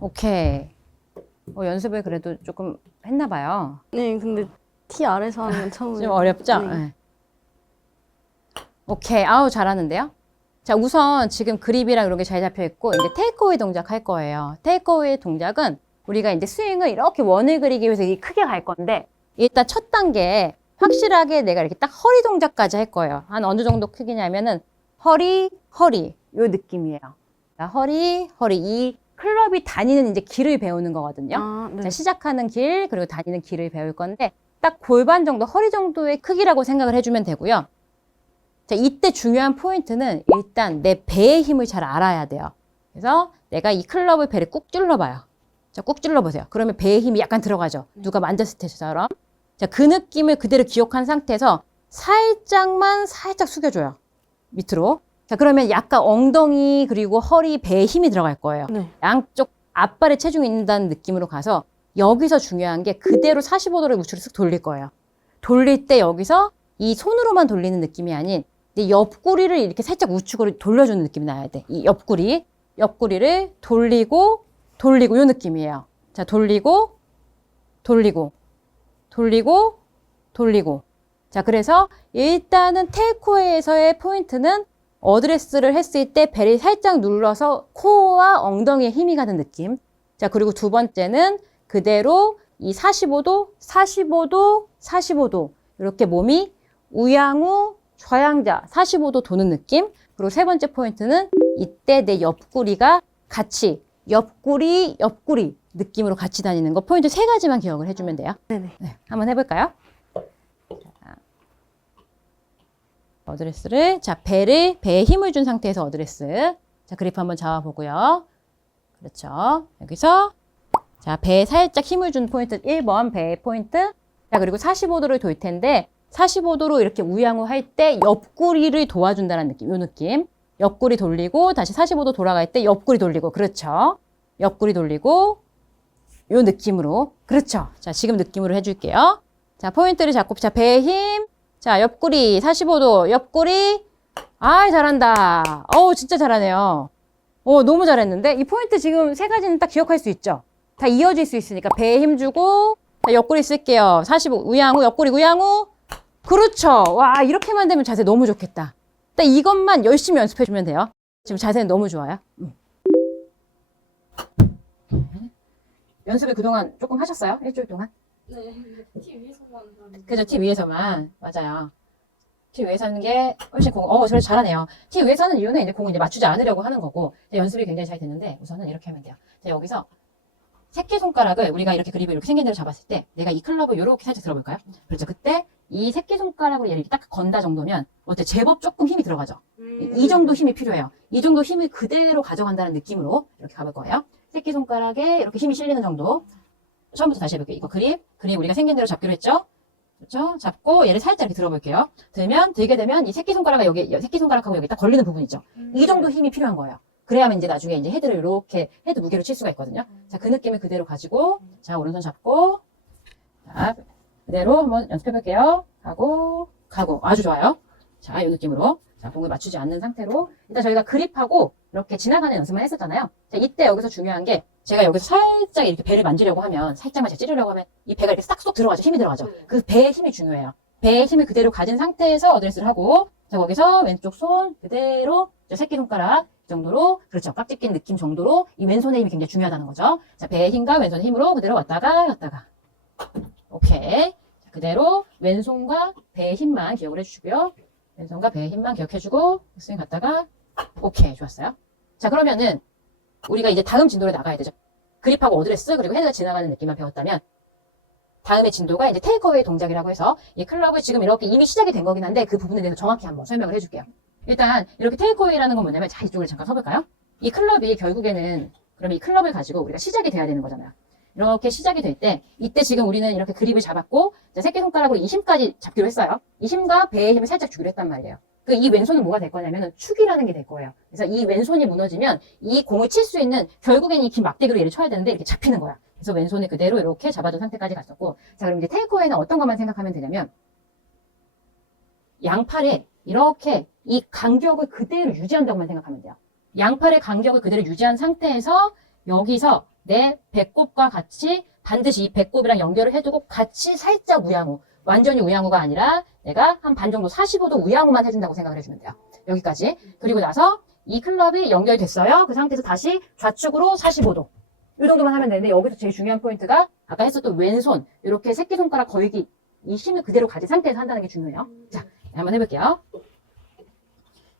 오케이. 연습을 그래도 조금 했나 봐요. 네, 근데 티 아래서 하는 건 처음이에요. 좀 어렵죠? 네. 네. 오케이. 아우, 잘하는데요? 자, 우선 지금 그립이랑 이런 게 잘 잡혀 있고, 이제 테이크어웨이 동작 할 거예요. 테이크어웨이 동작은 우리가 이제 스윙을 이렇게 원을 그리기 위해서 크게 갈 건데, 일단 첫 단계 확실하게 내가 이렇게 딱 허리 동작까지 할 거예요. 한 어느 정도 크기냐면은 허리, 허리. 요 느낌이에요. 자, 허리, 허리. 이 클럽이 다니는 이제 길을 배우는 거거든요. 아, 네. 자, 시작하는 길, 그리고 다니는 길을 배울 건데, 딱 골반 정도, 허리 정도의 크기라고 생각을 해주면 되고요. 자, 이때 중요한 포인트는 일단 내 배의 힘을 잘 알아야 돼요. 그래서 내가 이 클럽을 배를 꾹 찔러봐요. 자, 꾹 찔러보세요. 그러면 배의 힘이 약간 들어가죠. 누가 만졌을 때처럼. 자, 그 느낌을 그대로 기억한 상태에서 살짝 숙여줘요. 밑으로. 자, 그러면 약간 엉덩이 그리고 허리, 배에 힘이 들어갈 거예요. 네. 양쪽 앞발에 체중이 있는다는 느낌으로 가서 여기서 중요한 게 그대로 45도를 우측으로 쓱 돌릴 거예요. 돌릴 때 여기서 이 손으로만 돌리는 느낌이 아닌 이 옆구리를 이렇게 살짝 우측으로 돌려주는 느낌이 나야 돼. 이 옆구리를 돌리고 요 느낌이에요. 자, 돌리고. 자, 그래서 일단은 테이크어웨이에서의 포인트는 어드레스를 했을 때 배를 살짝 눌러서 코어와 엉덩이에 힘이 가는 느낌. 자, 그리고 두 번째는 그대로 이 45도 이렇게 몸이 우양우 좌양자 45도 도는 느낌. 그리고 세 번째 포인트는 이때 내 옆구리가 같이 옆구리 느낌으로 같이 다니는 거. 포인트 세 가지만 기억을 해주면 돼요. 네네. 네, 한번 해볼까요? 자, 어드레스를, 자, 배에 힘을 준 상태에서 어드레스. 자, 그립 한번 잡아보고요. 그렇죠. 여기서, 자, 배에 살짝 힘을 준 포인트 1번, 배의 포인트. 자, 그리고 45도를 돌 텐데, 45도로 이렇게 우양우 할 때 옆구리를 도와준다는 느낌, 요 느낌. 옆구리 돌리고, 다시 45도 돌아갈 때 옆구리 돌리고, 그렇죠. 옆구리 돌리고, 요 느낌으로. 그렇죠. 자, 지금 느낌으로 해줄게요. 자, 포인트를 잡고, 자, 배에 힘. 자, 옆구리, 45도, 옆구리. 아, 잘한다. 어우, 진짜 잘하네요. 너무 잘했는데? 이 포인트 지금 세 가지는 딱 기억할 수 있죠? 다 이어질 수 있으니까 배에 힘 주고, 자, 옆구리 쓸게요. 45, 우양우, 옆구리, 우양우. 그렇죠. 와, 이렇게만 되면 자세 너무 좋겠다. 딱 이것만 열심히 연습해주면 돼요. 지금 자세는 너무 좋아요. 연습을 그동안 조금 하셨어요? 일주일 동안? 네, 티 위에서만 하는. 그죠, 티 위에서만. 맞아요. 티 위에서 하는 게 훨씬 그래서 잘하네요. 티 위에서 하는 이유는 이제 공을 이제 맞추지 않으려고 하는 거고, 연습이 굉장히 잘 됐는데, 우선은 이렇게 하면 돼요. 자, 여기서 새끼손가락을 우리가 이렇게 그립을 이렇게 생긴 대로 잡았을 때, 내가 이 클럽을 이렇게 살짝 들어볼까요? 그렇죠. 그때 이 새끼손가락으로 얘를 딱 건다 정도면, 어때? 제법 조금 힘이 들어가죠. 이 정도 힘이 필요해요. 이 정도 힘을 그대로 가져간다는 느낌으로 이렇게 가볼 거예요. 새끼손가락에 이렇게 힘이 실리는 정도. 처음부터 다시 해볼게요. 이거 그립 우리가 생긴 대로 잡기로 했죠? 그렇죠? 잡고 얘를 살짝 이렇게 들어볼게요. 들게 되면 이 새끼손가락하고 여기 딱 걸리는 부분 있죠? 이 정도 힘이 필요한 거예요. 그래야만 이제 나중에 이제 헤드를 이렇게 헤드 무게로 칠 수가 있거든요. 자, 그 느낌을 그대로 가지고, 자, 오른손 잡고, 자, 그대로 한번 연습해볼게요. 가고. 아주 좋아요. 자, 이 느낌으로. 자, 공을 맞추지 않는 상태로. 일단 저희가 그립하고 이렇게 지나가는 연습만 했었잖아요. 자, 이때 여기서 중요한 게 제가 여기서 살짝 이렇게 배를 만지려고 하면, 살짝만 제가 찌르려고 하면 이 배가 이렇게 싹 쏙 들어가죠. 힘이 들어가죠. 그 배의 힘이 중요해요. 배의 힘을 그대로 가진 상태에서 어드레스를 하고, 자, 거기서 왼쪽 손 그대로, 새끼손가락 정도로, 그렇죠. 깍지 낀 느낌 정도로 이 왼손의 힘이 굉장히 중요하다는 거죠. 자, 배의 힘과 왼손의 힘으로 그대로 왔다가. 오케이. 자, 그대로 왼손과 배의 힘만 기억을 해주시고요. 왼손과 배의 힘만 기억해주고, 스윙 갔다가, 오케이. 좋았어요. 자, 그러면은, 우리가 이제 다음 진도로 나가야 되죠. 그립하고 어드레스, 그리고 헤드가 지나가는 느낌만 배웠다면, 다음의 진도가 이제 테이크어웨이 동작이라고 해서, 이 클럽을 지금 이렇게 이미 시작이 된 거긴 한데, 그 부분에 대해서 정확히 한번 설명을 해줄게요. 일단, 이렇게 테이크어웨이라는 건 뭐냐면, 자, 이쪽으로 잠깐 서볼까요? 이 클럽이 결국에는, 그러면 이 클럽을 가지고 우리가 시작이 돼야 되는 거잖아요. 이렇게 시작이 될 때, 이때 지금 우리는 이렇게 그립을 잡았고, 새끼손가락으로 이 힘까지 잡기로 했어요. 이 힘과 배의 힘을 살짝 주기로 했단 말이에요. 이 왼손은 뭐가 될 거냐면 축이라는 게 될 거예요. 그래서 이 왼손이 무너지면 이 공을 칠 수 있는, 결국엔 이 긴 막대기로 얘를 쳐야 되는데 이렇게 잡히는 거야. 그래서 왼손을 그대로 이렇게 잡아준 상태까지 갔었고, 자, 그럼 이제 테이크어웨이는 어떤 것만 생각하면 되냐면, 양팔에 이렇게 이 간격을 그대로 유지한다고만 생각하면 돼요. 양팔의 간격을 그대로 유지한 상태에서 여기서 내 배꼽과 같이 반드시 이 배꼽이랑 연결을 해두고 같이 살짝 우양우. 완전히 우양우가 아니라 내가 한 반 정도 45도 우양우만 해준다고 생각을 해주면 돼요. 여기까지. 그리고 나서 이 클럽이 연결이 됐어요. 그 상태에서 다시 좌측으로 45도. 이 정도만 하면 되는데 여기서 제일 중요한 포인트가 아까 했었던 왼손 이렇게 새끼손가락 거기 이 힘을 그대로 가진 상태에서 한다는 게 중요해요. 자, 한번 해볼게요.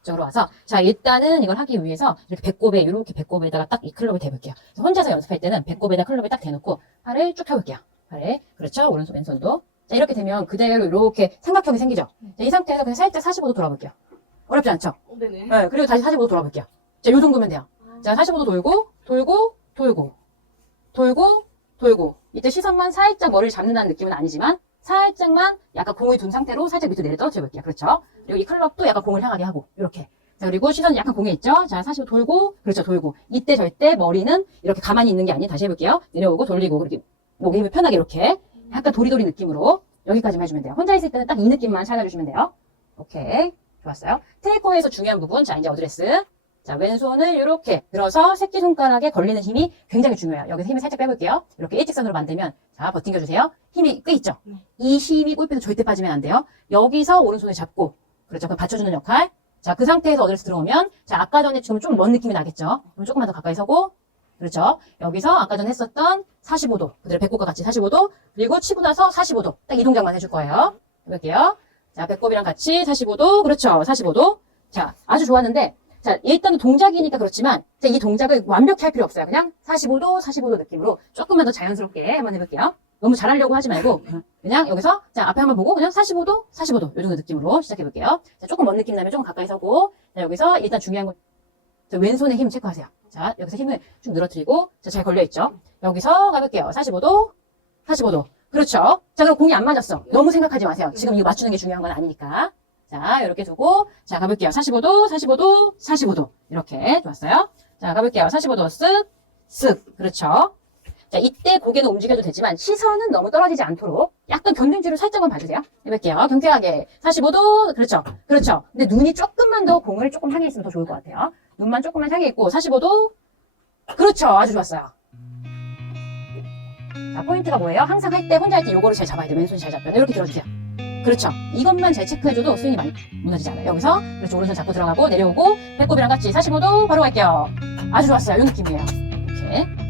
이쪽으로 와서 자 일단은 이걸 하기 위해서 이렇게 배꼽에 이렇게 배꼽에다가 딱 이 클럽을 대볼게요. 혼자서 연습할 때는 배꼽에다 클럽을 딱 대놓고 팔을 쭉 펴볼게요. 팔을 그렇죠. 오른손 왼손도 자 이렇게 되면 그대로 이렇게 삼각형이 생기죠. 자, 이 상태에서 그냥 살짝 45도 돌아볼게요. 어렵지 않죠? 네네. 네, 그리고 다시 45도 돌아볼게요. 자, 요 정도면 돼요. 자, 45도 돌고, 돌고, 돌고, 돌고, 돌고. 이때 시선만 살짝 머리를 잡는다는 느낌은 아니지만, 살짝만 약간 공을 둔 상태로 살짝 밑으로 내려 떨어뜨려 볼게요. 그렇죠? 그리고 이 클럽도 약간 공을 향하게 하고, 이렇게. 자, 그리고 시선이 약간 공에 있죠? 자, 45도 돌고, 그렇죠, 돌고. 이때 절대 머리는 이렇게 가만히 있는 게 아닌, 다시 해볼게요. 내려오고, 돌리고, 그렇게, 목에 힘을 편하게 이렇게. 약간 도리도리 느낌으로, 여기까지만 해주면 돼요. 혼자 있을 때는 딱 이 느낌만 찾아주시면 돼요. 오케이. 좋았어요. 테이크어에서 중요한 부분. 자, 이제 어드레스. 자, 왼손을 이렇게 들어서 새끼손가락에 걸리는 힘이 굉장히 중요해요. 여기서 힘을 살짝 빼볼게요. 이렇게 일직선으로 만들면, 자, 버팅겨주세요. 힘이 꽤 있죠? 네. 이 힘이 골프에서 절대 빠지면 안 돼요. 여기서 오른손을 잡고, 그렇죠. 그럼 받쳐주는 역할. 자, 그 상태에서 어드레스 들어오면, 자, 아까 전에 좀 먼 느낌이 나겠죠? 그럼 조금만 더 가까이 서고, 그렇죠. 여기서 아까 전에 했었던 45도. 그대로 배꼽과 같이 45도. 그리고 치고 나서 45도. 딱 이 동작만 해줄 거예요. 해볼게요. 자, 배꼽이랑 같이 45도. 그렇죠. 45도. 자, 아주 좋았는데, 자, 일단은 동작이니까 그렇지만, 자, 이 동작을 완벽히 할 필요 없어요. 그냥 45도, 45도 느낌으로 조금만 더 자연스럽게 한번 해볼게요. 너무 잘하려고 하지 말고, 그냥 여기서, 자, 앞에 한번 보고, 그냥 45도, 45도. 요 정도 느낌으로 시작해볼게요. 자, 조금 먼 느낌 나면 조금 가까이 서고, 자, 여기서 일단 중요한 건, 자, 왼손의 힘 체크하세요. 자, 여기서 힘을 쭉 늘어뜨리고, 자, 잘 걸려있죠? 여기서 가볼게요. 45도, 45도. 그렇죠. 자, 그럼 공이 안 맞았어. 너무 생각하지 마세요. 지금 이거 맞추는 게 중요한 건 아니니까. 자, 이렇게 두고, 자, 가볼게요. 45도, 45도, 45도. 이렇게. 좋았어요. 자, 가볼게요. 45도 쓱, 쓱. 그렇죠. 자, 이때 고개는 움직여도 되지만 시선은 너무 떨어지지 않도록 약간 견눈질을 살짝만 봐주세요. 해볼게요. 경쾌하게. 45도. 그렇죠. 그렇죠. 근데 눈이 조금만 더 공을 조금 향해 있으면 더 좋을 것 같아요. 눈만 조금만 향해 있고, 45도. 그렇죠. 아주 좋았어요. 자, 포인트가 뭐예요? 항상 할 때, 혼자 할 때 요거를 잘 잡아야 돼요. 왼손이 잘 잡혀요. 이렇게 들어주세요. 그렇죠. 이것만 잘 체크해줘도 스윙이 많이 무너지지 않아요. 여기서, 그렇죠. 오른손 잡고 들어가고, 내려오고, 배꼽이랑 같이 45도 바로 갈게요. 아주 좋았어요. 이 느낌이에요. 이렇게.